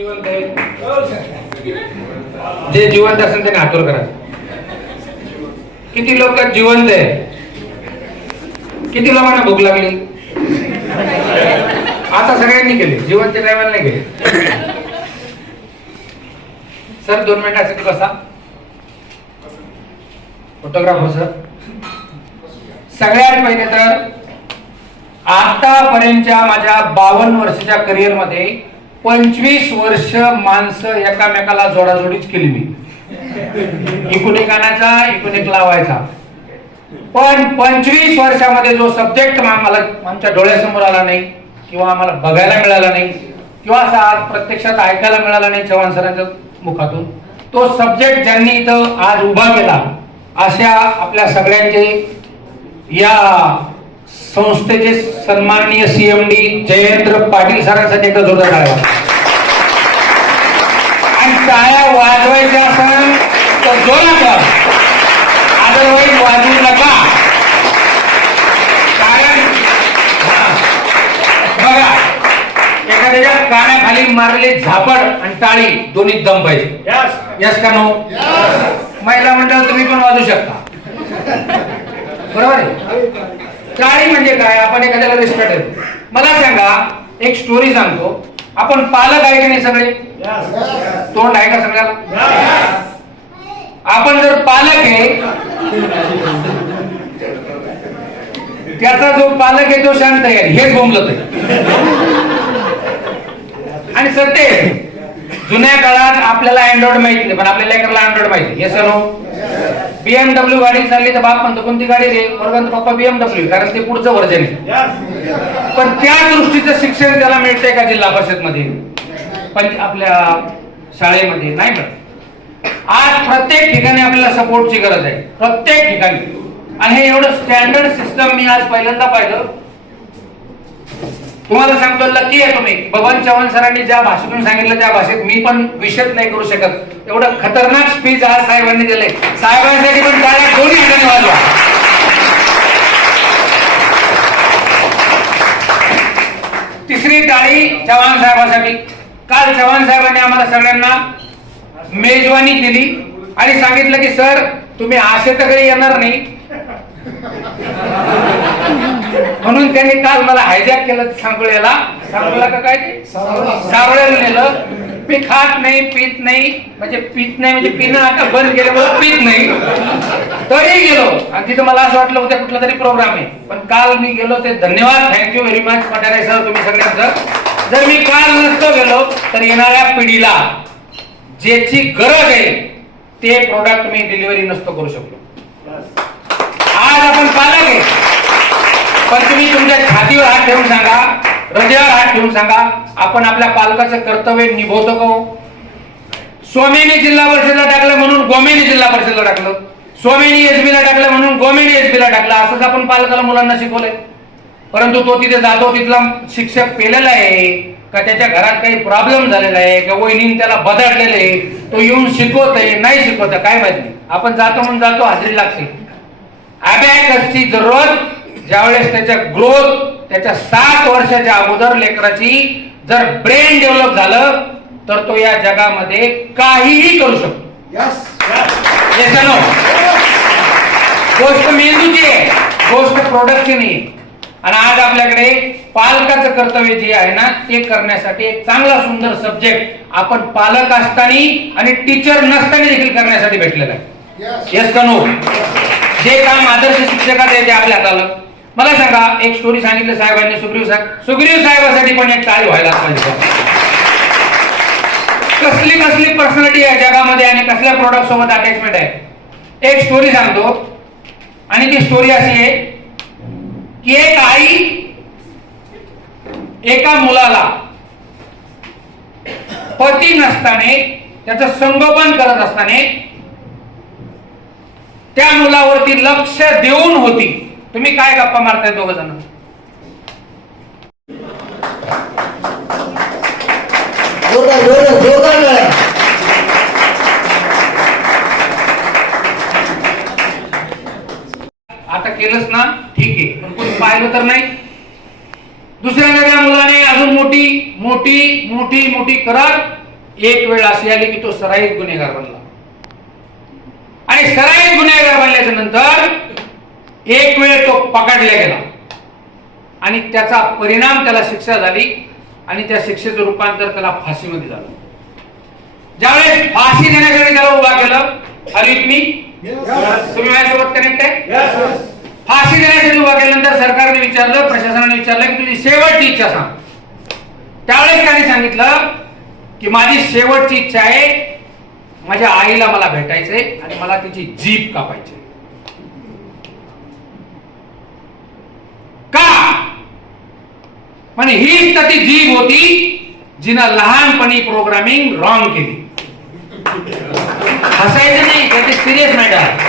जिवंत आहे? जे जिवंत असेल त्याने हातवर करा. किती लोक जिवंत आहे? किती लोकांना भूक लागली? आता सगळ्यांनी केली, जिवंतच्या टायमाला नाही केली. सर 2 मिनिटासाठी बसा. फोटोग्राफर सर, सगळ्यात पहिले तर आतापर्यंतच्या माझ्या 52 वर्षाच्या करिअर मध्ये 25 वर्ष माणसं एकामेकाला जोडाजोडीच केली मी. इकडून एक आणायचा, इकडून एक लावायचा. पण 25 वर्षामध्ये जो सब्जेक्ट आम्हाला आमच्या डोळ्यासमोर आला नाही किंवा आम्हाला बघायला मिळाला नाही किंवा असा आज प्रत्यक्षात ऐकायला मिळाला नाही चव्हाण सरांच्या मुखातून, तो सब्जेक्ट ज्यांनी इथं आज उभा केला अशा आपल्या सगळ्यांचे या संस्थेचे सन्माननीय सीएमडी जयेंद्र पाटील सरांसाठी एकदा जोरदार टाळ्या. आणि टाळ्या वाजवायच्या असेल तर जोरात, अदरवाईज वाजवू नका. कारण बघा, एखाद्याच्या कानाखाली मारले झापड आणि टाळी दोन्ही दम पाहिजे. यस का नो? महिला मंडळ तुम्ही पण वाजवू शकता, बरोबर आहे? टाळी म्हणजे काय? आपण एखाद्याला रिस्पेक्ट देतो. मला सांगा, एक स्टोरी सांगतो. आपण पालक आहे की नाही सगळे? तोंड आहे का सगळ्याला? आपण जर पालक आहे, त्याचा जो पालक आहे तो शांत आहे, हेच बोंबलत आहे. आणि सत्य, जुन्या काळात आपल्याला अँड्रॉइड माहिती नाही, पण आपल्या लेकरला अँड्रॉइड माहिती. Yes no? BMW गाडी चालली तर बाप म्हणतो कोणती गाडी रे? बरोबर, पप्पा BMW, कारण ते पुढचं वर्जन आहे. पण त्या दृष्टीचं शिक्षण त्याला मिळतंय का जिल्हा परिषद मध्ये, पण आपल्या शाळेमध्ये नाही मिळत. आज प्रत्येक ठिकाणी आपल्याला सपोर्टची गरज आहे, प्रत्येक ठिकाणी. आणि हे एवढं स्टँडर्ड सिस्टम मी आज पहिल्यांदा पाहिलं. तुम्हाला सांगतो, लकी आहे तुम्ही. बबन चव्हाण सरांनी ज्या भाषेतून सांगितलं त्या भाषेत मी पण विषद नाही करू शकत. एवढं खतरनाक स्पीच आज साहेबांनी दिले. साहेबांसाठी पण टाळ्या दोन्ही हाताने वाजवा. तिसरी टाळी चव्हाण साहेबांसाठी. काल चव्हाण साहेबांनी आम्हाला सगळ्यांना मेजवानी केली आणि सांगितलं की सर तुम्ही असे तर काही येणार नाही, म्हणून त्यांनी काल मला हायजॅक केलं. सांगोळ्याला, सांगोळा का काय ते सावळ्याला नेलं. मी खात नाही, पीत नाही, म्हणजे पीत नाही म्हणजे पिणं आता बंद केल्यामुळे पीत नाही, तरी गेलो. आणि तिथं मला असं वाटलं होतं कुठला तरी प्रोग्राम आहे, पण काल मी गेलो. ते धन्यवाद, thank you very much Pathare sir, तुम्ही सगळ्यांचं. जर मी काल नसतो गेलो तर येणाऱ्या पिढीला ज्याची गरज आहे ते प्रोडक्ट मी डिलिव्हरी नसतो करू शकलो. आज आपण पालक आहे, पण तुम्ही तुमच्या छातीवर हात ठेवून सांगा, हृदयावर हात ठेवून सांगा, आपण आपल्या पालकाचं कर्तव्य निभवतो का? सोमेनी जिल्हा परिषदला टाकलं म्हणून गोमेनी जिल्हा परिषदला टाकलं, सोमेनी एसबी ला टाकलं म्हणून गोमेनी एसबी ला टाकलं, असंच आपण पालकाला मुलांना शिकवलंय. परंतु तो तिथे जातो, तिथला शिक्षक पेलेला आहे का, त्याच्या घरात काही प्रॉब्लेम झालेला आहे का, वहिनीने त्याला बदललेलं आहे, तो येऊन शिकवत आहे नाही शिकवत काय माहिती. आपण जातो म्हणून जातो, हजेरी लागते. अबॅकसची जरूरत ज्यावेळेस त्याच्या ग्रोथ, त्याच्या 7 वर्षाच्या अगोदर लेकराची जर ब्रेन डेव्हलप झालं तर तो या जगामध्ये काहीही करू शकतो. गोष्ट मेंदूची आहे, गोष्ट प्रोडक्टची नाही. आणि आज आपल्याकडे पालकाचं कर्तव्य जे आहे ना ते करण्यासाठी एक चांगला सुंदर सब्जेक्ट आपण पालक असताना आणि टीचर नसताना देखील करण्यासाठी भेटलेलं आहे. येस का नो? जे काम आदर्श शिक्षकात आहे ते आपल्या हाताला. मला सांगा, एक स्टोरी सांगितलं साहेबांनी, सुग्रीव साहेबांसाठी पण एक टाळी व्हायला पाहिजे. कसली कसली पर्सनॅलिटी आहे जगामध्ये आणि कसल्या प्रोडक्ट सोबत अटॅचमेंट आहे. एक स्टोरी सांगतो, आणि ती स्टोरी अशी आहे की एक आई एका मुलाला पती नसताना त्याचं संगोपन करत असताना त्या मुलावरती लक्ष देऊन होती. तुम्ही काय गप्पा मारताय दोघ जण? आता केलंच ना, ठीक आहे, पण कोणी पाहिलं तर नाही. दुसऱ्या मुलाने अजून मोठी मोठी मोठी मोठी करत एक वेळ अशी आली की तो सराईत गुन्हेगार बनला आणि सराईत गुन्हेगार बनल्याच्या नंतर एक वेळ तो पकडला गेला आणि त्याचा परिणाम, त्याला शिक्षा झाली आणि त्या शिक्षेचं रूपांतर त्याला फाशीमध्ये झालं. ज्यावेळेस फाशी देण्यासाठी त्याला उभा केलं, हरित मी तुम्ही माझ्यासोबत कनेक्ट आहे. फाशी देण्यासाठी उभा केल्यानंतर सरकारने विचारलं, प्रशासनाने विचारलं की तुझी शेवटची इच्छा सांग. त्यावेळेस त्याने सांगितलं की माझी शेवटची इच्छा आहे, माझ्या आईला मला भेटायचंय आणि मला तिची जीभ कापायची. का? म्हणजे हीच तर ती जीभ होती जिनं लहानपणी प्रोग्रामिंग रॉंग केली. हसायचं नाही, त्याचे सिरियस मॅटर.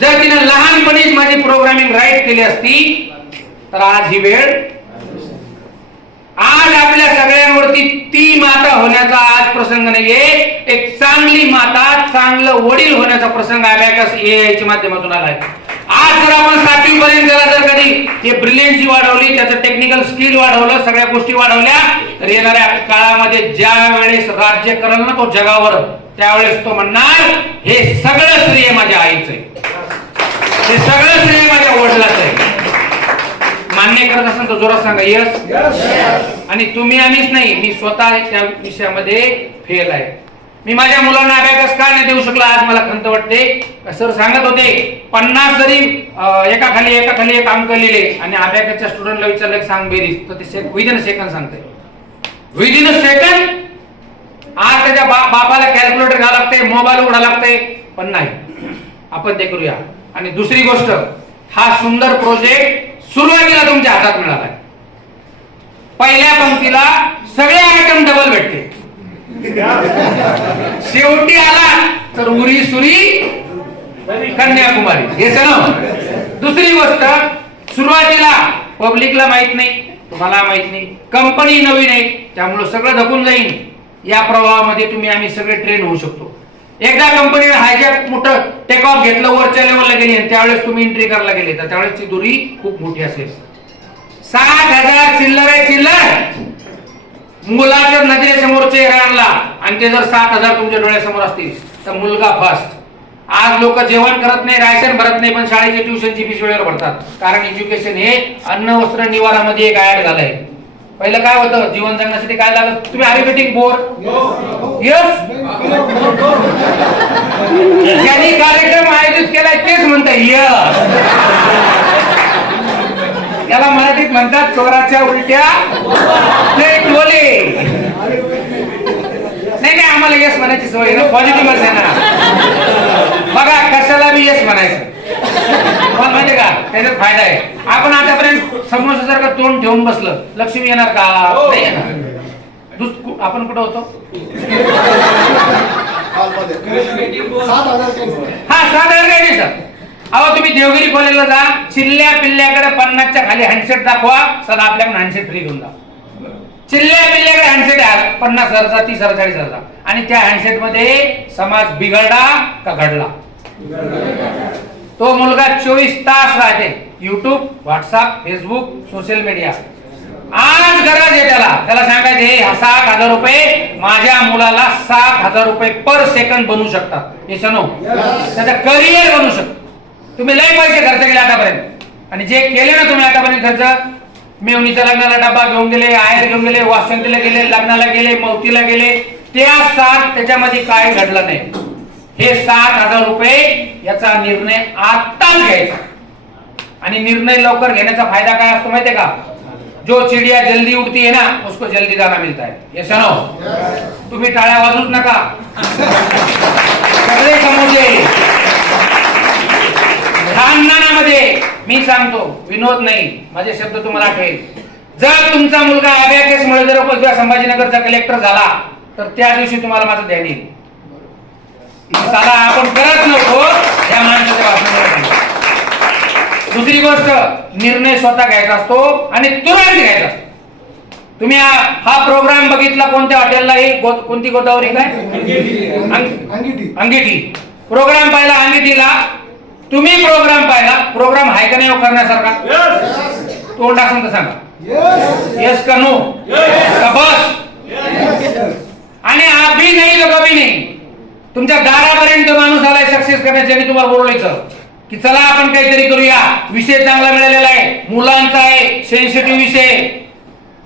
जर तिनं लहानपणीच माझी प्रोग्रामिंग राईट केली असती तर आज ही वेळ. आज आपल्या सगळ्यांवरती ती माता होण्याचा आज प्रसंग नाहीये, एक चांगली माता, चांगलं वडील होण्याचा प्रसंग अबॅकस एआयच्या माध्यमातून आलाय. आज जर आपण 7वी पर्यंत गेला, जर कधी हे ब्रिलियन्सी वाढवली, त्याचं टेक्निकल स्किल वाढवलं, सगळ्या गोष्टी वाढवल्या, तर येणाऱ्या काळामध्ये ज्या वेळेस राज्य करेल ना तो जगावर, त्यावेळेस तो म्हणणार हे सगळं श्रेय माझ्या आईचं आहे, हे सगळं श्रेय माझ्या वडिलाचं आहे. मान्य करत असेल तर जोरात सांगा यस. आणि तुम्ही आम्हीच नाही, मी स्वतः त्या विषयामध्ये फेल आहे. मी माझ्या मुलांना अभ्यास का नाही देऊ शकला आज मला खंत वाटते. सर सांगत होते 50 जरी एका खाली एक अंक लिहिले आणि अभ्यासाच्या स्टुडंटला विचारलं की सांग बेरीज, तर ते विदिन अ सेकंड सांगते. Within a second. आज त्याच्या बापाला कॅल्क्युलेटर घ्यावं लागते, मोबाईल उघडा लागते, पण नाही, आपण ते करूया. आणि दुसरी गोष्ट, हा सुंदर प्रोजेक्ट सुरुवातीला तुमच्या हातात मिळाला. पहिल्या पंक्तीला सगळे आयटम डबल भेटते, शेवटी आला तर उरी सुरी कन्याकुमारी, हे सण. दुसरी गोष्ट, सुरुवातीला पब्लिकला माहित नाही, तुम्हाला माहित नाही, कंपनी नवीन आहे, त्यामुळे सगळं धकून जाईल. या प्रवाहामध्ये तुम्ही आम्ही सगळे ट्रेन होऊ शकतो. एकदा कंपनीने हायजॅक मोठं टेक ऑफ घेतलं, वरच्या लेवलला गेली आणि त्यावेळेस तुम्ही एंट्री करायला गेले तर त्यावेळेस ती दुरी खूप मोठी असेल. 7,000 चिल्लर आहे, चिल्लर. मुलाच्या नजरेसमोर चेहरा आणला आणि ते जर 7,000 तुमच्या डोळ्यासमोर असतील तर मुलगा फर्स्ट. आज लोक जेवण करत नाही, राशन भरत नाही, पण शाळेची ट्युशनची फीस वेळेवर भरतात. कारण एज्युकेशन हे अन्न वस्त्र निवारामध्ये एक ऍड झालंय. पहिलं काय होतं, जीवन जगण्यासाठी काय लागत? तुम्ही are you getting bore? Yes. ज्यांनी कार्यक्रम आयोजित केलाय तेच म्हणतात यस. याला मराठीत म्हणतात चोराच्या उलट्या प्लेट बोले. नाही, आम्हाला यस म्हणायची सवय ना, पॉझिटिव्ह आहे ना. बघा कशाला बी यस म्हणायचं, पण माहिती का त्याच्यात फायदा आहे. आपण आतापर्यंत समोरच्यासारखं तोंड ठेवून बसलं, लक्ष्मी येणार का? नाही येणार. आपण कुठं होतो? हा 7,000 काय नाही सर. अहो तुम्ही देवगिरी कॉलेजला जा, चिल्ल्या पिल्ल्याकडे 50च्या खाली हँडसेट दाखवा, सदा आपल्याकडून हँडसेट फ्री घेऊन जा. चिल्ल्या पिल्ल्याकडे हँडसेट आहे 50,000चा, 30,000, 40,000, आणि त्या हँडसेट मध्ये समाज बिघडला का घडला? तो मुलगा 24 तास राहते YouTube, WhatsApp, Facebook, social media. आज गरज आहे त्याला सांगायचे 7,000 रुपये माझ्या मुलाला 7,000 रुपये पर सेकंड बनवू शकतात. हे सनो त्याचा करिअर बनवू शकतो. तुम्ही लय पैसे खर्च केले आतापर्यंत, आणि जे केले ना तुम्ही आतापर्यंत खर्च, मेवणीच्या लग्नाला डबा घेऊन गेले, आहेर घेऊन गेले, वासंतीला गेले, लग्नाला गेले, मौतीला गेले, त्याच्यामध्ये काय घडलं नाही. हे 7,000 रुपये याचा निर्णय आत्ताच घ्यायचा. आणि निर्णय लवकर घेण्याचा फायदा काय असतो माहितीये का? जो चिडिया जल्दी उठती है ना उसको जल्दी जाना मिलता है. ये सनो तुम्ही टाळ्या वाजूच नका, सगळे समोरचे. खानदानामध्ये मी सांगतो, विनोद नाही, माझे शब्द तुम्हाला आठवेल. जर तुमचा मुलगा अभ्यासमुळे जर संभाजीनगरचा कलेक्टर झाला तर त्या दिवशी तुम्हाला माझं ध्यान येईल. साला आपण करत नव्हतो या माणसाच्या बाबतीत. दुसरी गोष्ट, निर्णय स्वतः घ्यायचा असतो आणि तुरंत घ्यायचा असतो. तुम्ही हा प्रोग्राम बघितला कोणत्या हॉटेलला? कोणती गोदावरी काय अंगिठी प्रोग्राम पाहिला अंगिठीला. तुम्ही प्रोग्राम पाहिला, प्रोग्राम आहे का नाही करण्यासारखा? तोंड असेल तर सांगा यस का नो का बस. आणि अभी नाही तो कभी नाही. तुमच्या दारापर्यंत माणूस आलाय सक्सेस करण्याचे आणि तुम्हाला बोलवायचं की चला आपण काहीतरी करूया. विषय चांगला मिळालेला आहे, मुलांचा आहे, सेन्सिटिव्ह विषय.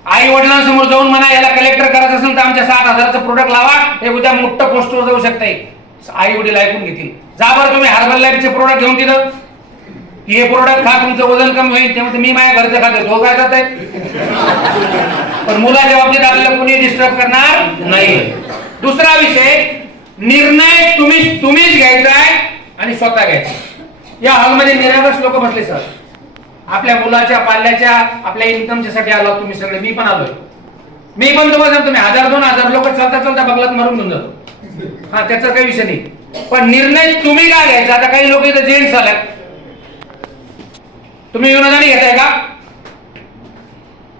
आई वडिलांसमोर जाऊन म्हणा याला कलेक्टर करायचं असेल तर आमच्या 7,000चं प्रोडक्ट लावा, हे उद्या मोठं पोस्टवर जाऊ शकते. आई वडील ऐकून घेतील. जा बरं तुम्ही हर्बल लाईफचे प्रोडक्ट घेऊन तिथं की हे प्रोडक्ट खा तुमचं वजन कमी होईल. तेव्हा मी माझ्या घरचं खाते तो काय जात आहे. पण मुलाच्या बाबतीत आपल्याला कोणी डिस्टर्ब करणार नाही. दुसरा विषय, निर्णय तुम्हीच घ्यायचा आहे आणि स्वतः घ्यायचा. या हॉलमध्ये निरागस लोक बसले सर. आपल्या मुलाच्या पाल्याच्या आपल्या इन्कमच्या साठी आलो तुम्ही सगळे. मी पण आलोय. मी पण तुम्हाला सांगतो, तुम्ही 1,000-2,000 लोक चालता बगलात मारून घेऊन जातो. हा त्याचा काही विषय नाही. पण निर्णय तुम्ही काय घ्यायचा. आता काही लोक इथं जेंट्स आल्यात, तुम्ही विनोदाने घेताय का.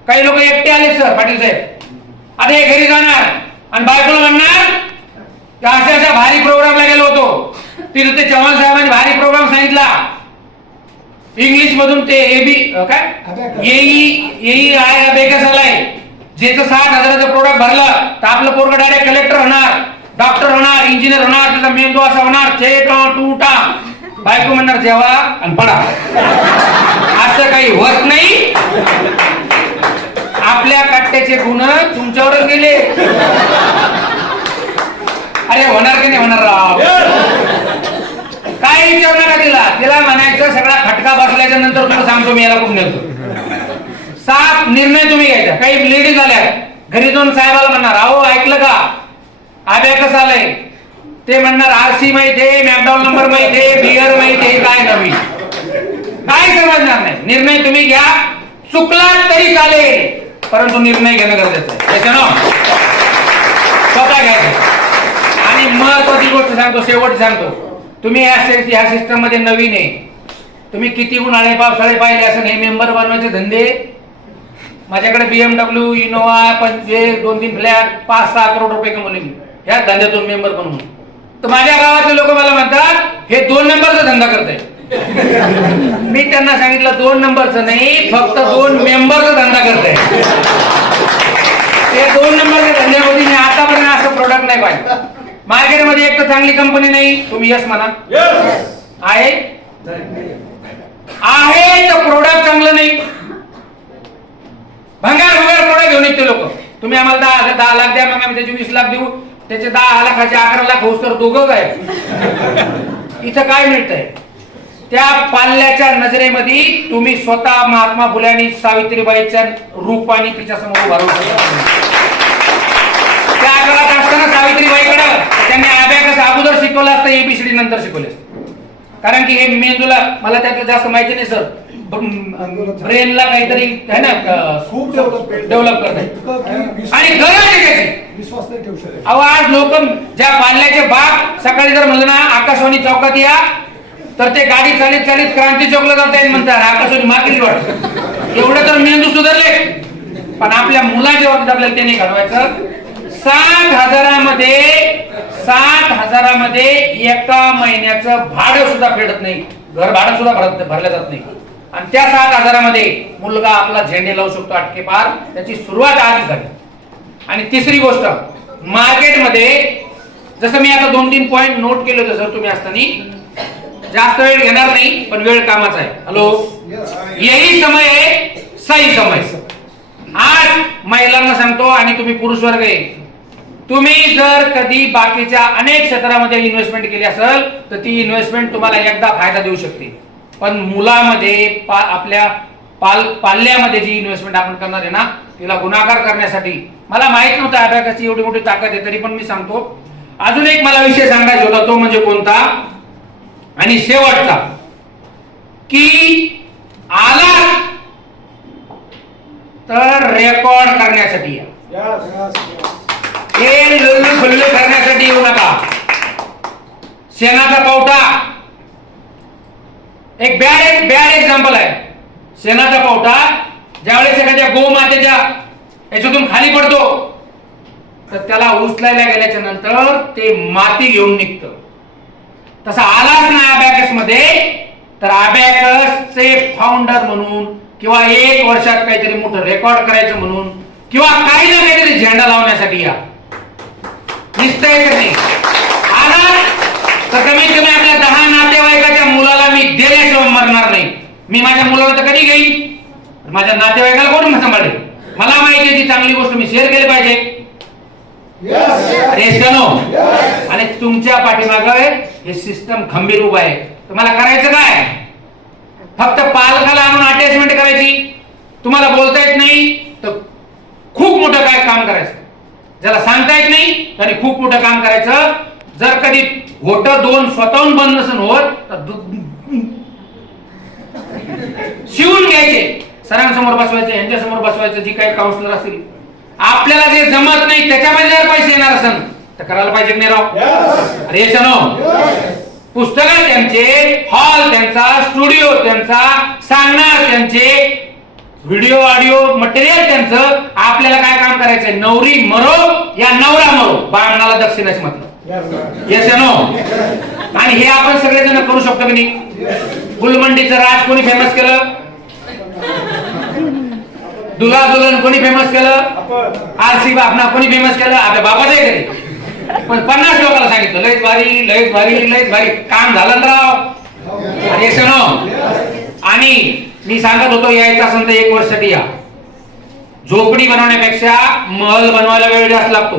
काही लोक एकटे आले सर पाटील साहेब. आता हे घरी जाणार आणि बायकोला म्हणणार की अशा भारी प्रोग्रामला गेलो होतो, तिथे ते चव्हाण साहेबांनी भारी प्रोग्राम सांगितला इंग्लिश मधून. ते एबी काय येई आहे अबेकस आलाय. ज्याचं 60,000चं प्रोडक्ट भरलं तर आपलं पोरग डायरेक्ट कलेक्टर होणार, डॉक्टर होणार, इंजिनियर होणार. त्याचा मेंदू असा होणार टूटा. बायको म्हणणार जेवा आणि पडा. असं काही होत नाही. आपल्या कट्ट्याचे गुण तुमच्यावरच गेले. अरे होणार की नाही होणार राव. काय विचार नका तिला म्हणायचं सगळा खटका बसल्याच्या नंतर तुला सांगतो मी याला कुठून नेतो. साफ निर्णय तुम्ही घ्यायचा. काही लेडीज आल्या घरी जाऊन साहेबाला म्हणणार अहो ऐकलं का अबॅकस आलंय. ते म्हणणार आरसी माहितीये, मॅकडॉल नंबर माहितीये, बियर माहितीये, काय नवीन काय समजणार नाही. निर्णय तुम्ही घ्या. चुकला तरी चालेल परंतु निर्णय घेणं गरजेचं आहे. त्याच्यानं स्वतः घ्यायचं. आणि महत्वाची गोष्ट सांगतो, शेवट सांगतो, तुम्ही ह्या सिस्टम मध्ये नवीन आहे. तुम्ही किती उन्हाळे पावसाळे पाहिले असं हे मेंबर बनवायचे धंदे. माझ्याकडे BMW, इनोवा, 2-3 फ्लॅट, 5-6 करोड रुपये कमवले मी ह्या धंद्यातून मेंबर बनवून. तर माझ्या गावातले लोक मला म्हणतात हे 2 नंबरचा धंदा करताय. मी त्यांना सांगितलं 2 नंबरचा नाही, फक्त 2 मेंबरचा धंदा करताय. ते 2 नंबरच्या धंद्यामध्ये मी आतापर्यंत असं प्रोडक्ट नाही पाहिजे. मार्केटमध्ये एक तर चांगली कंपनी नाही. तुम्ही यस म्हणा. आहे तर प्रोडक्ट चांगलं नाही. भंगार प्रोडक्ट घेऊन येते लोक. तुम्ही आम्हाला 10 लाख द्या, मग आम्ही त्याचे 20 लाख देऊ. त्याचे 10 लाखाचे 11 लाख होऊस तर दोघं काय. इथं काय मिळतंय. त्या पाल्याच्या नजरेमध्ये तुम्ही स्वतः महात्मा फुले आणि सावित्रीबाईच्या रूपाने तिच्या समोर उभा राहू शकता. त्या काळात असताना सावित्रीबाईकडे त्यांनी अबॅकस अगोदर शिकवलं असतं, एबीसीडी नंतर शिकवले असते. कारण की हे मेंदूला मला त्यातलं जास्त माहिती नाही सर. ब्रेनला काहीतरी आहे ना खूप डेव्हलप करतात आणि गरज आहे त्याची. विश्वास नाही ठेवू शकत. अहो आज लोक ज्या पाल्याचे बाप सकाळी जर म्हणलं ना आकाशवाणी चौकात या तर ते गाडी चालित क्रांती चौकला जाता येईल म्हणतात. आकाशवाणी मागली वाटत. एवढं तर मेंदू सुधारले. पण आपल्या मुलाच्या बाबतीत आपल्याला ते नाही घडवायचं. 7,000मध्ये एका महिन्याचं भाडं सुद्धा फेडत नाही. घर भाडं सुद्धा भरलं जात नाही. आणि त्या 7,000मध्ये मुलगा आपला झेंडे लावू शकतो अटके पार. त्याची सुरुवात आधी झाली. आणि तिसरी गोष्ट मार्केटमध्ये जसं मी आता 2-3 पॉइंट नोट केले होते सर तुम्ही असताना. जास्त वेळ घेणार नाही पण वेळ कामाचा आहे. हॅलो यही समय आहे सही समय. आज महिलांना सांगतो आणि तुम्ही पुरुष वर्ग आहे, तुम्ही जर कधी बाकीच्या अनेक क्षेत्रामध्ये इन्व्हेस्टमेंट केली असेल तर ती इन्व्हेस्टमेंट तुम्हाला एकदा फायदा देऊ शकते. पण मुलामध्ये आपल्या पाल्यामध्ये जी इन्व्हेस्टमेंट आपण करणार आहे ना तिला गुणाकार करण्यासाठी मला माहित नव्हतं अबॅकसची एवढी मोठी ताकद आहे. तरी पण मी सांगतो. अजून एक मला विषय सांगायचा होता तो म्हणजे कोणता आणि शेवटचा की आला तर रेकॉर्ड करण्यासाठी या. हे लुल्लू खुल्लू करण्यासाठी येऊ नका. शेणाचा पावटा एक बॅड एक्झाम्पल आहे. शेणाचा पावटा ज्यावेळेस एखाद्या गोमातेच्या याच्यातून खाली पडतो तर त्याला उचलायला गेल्याच्या नंतर ते माती घेऊन निघतं. तसा आलाच ना अबॅकस मध्ये तर अबॅकसचे फाउंडर म्हणून किंवा 1 वर्षात काहीतरी मोठं रेकॉर्ड करायचं म्हणून किंवा काही ना काहीतरी झेंडा लावण्यासाठी या. दिसतंय का नाही? आला तर कमीत कमी आपल्या 10 नातेवाईकाच्या मुलाला मी दिल्याशिवाय मरणार नाही. मी माझ्या मुलाला तर कधी घेईन, माझ्या नातेवाईकाला कोण सांभाळेल? मला माहिती आहे ती चांगली गोष्ट मी शेअर केली पाहिजे. आणि तुमच्या पाठीमागे हे सिस्टम खंबीर उभा आहे. तुम्हाला करायचं काय? फक्त पालकाला आणून अटॅचमेंट करायची. तुम्हाला बोलता येत नाही तर खूप मोठं काय काम करायचं. ज्याला सांगता येत नाही त्याने खूप मोठं काम करायचं. जर कधी घोट 2 स्वतःहून बंद नसून होत तर शिवून घ्यायचे. सरांसमोर बसवायचं, यांच्यासमोर बसवायचं, जी काही काउन्सिलर असतील. आपल्याला जे जमत नाही त्याच्यामध्ये जर पैसे येणार असेल तर करायला पाहिजे नाही राव? अरे पुस्तकं त्यांचे, हॉल त्यांचा, स्टुडिओ त्यांचा, सांगणार त्यांचे, व्हिडिओ ऑडिओ मटेरियल त्यांचं. आपल्याला काय काम करायचंय? नवरी मरो या नवरा मरो, बामणाला दक्षिणाच म्हटलं. Yes no? आणि हे आपण सगळेजण करू शकतो की नाही? गुलमंडीचं राज कोणी फेमस केलं? दुल्हा दुल्हन कोणी फेमस केलं? आरसी बापना कोणी फेमस केलं? आपल्या बाबाचं आहे. पण 50 लोकांना सांगितलं लयच भारी, लयच भारी, लयच भारी. काम झालं ना राव? Yes no? आणि मी सांगत होतो यायचं असेल तर 1 वर्षासाठी या. झोपडी बनवण्यापेक्षा महल बनवायला वेळ जास्त लागतो.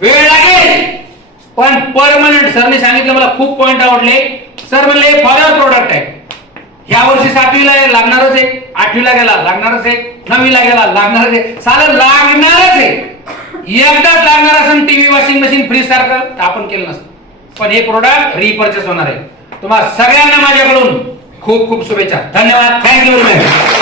वेळ लागेल पण परमनंट. सरने सांगितलं, मला खूप पॉइंट आवडले. सर म्हणले फॉरएव्हर प्रोडक्ट आहे. ह्या वर्षी 7वीला लागणारच आहे, 8वीला गेला लागणारच आहे, 9वीला गेला लागणारच आहे, सारं लागणारच आहे. एकदाच लागणार असेल टीव्ही, वॉशिंग मशीन, फ्रीज सारखं आपण केलं नसतं. पण हे प्रोडक्ट रिपर्चेस होणार आहे. तुम्हाला सगळ्यांना माझ्याकडून खूप खूप शुभेच्छा. धन्यवाद. Thank you very much.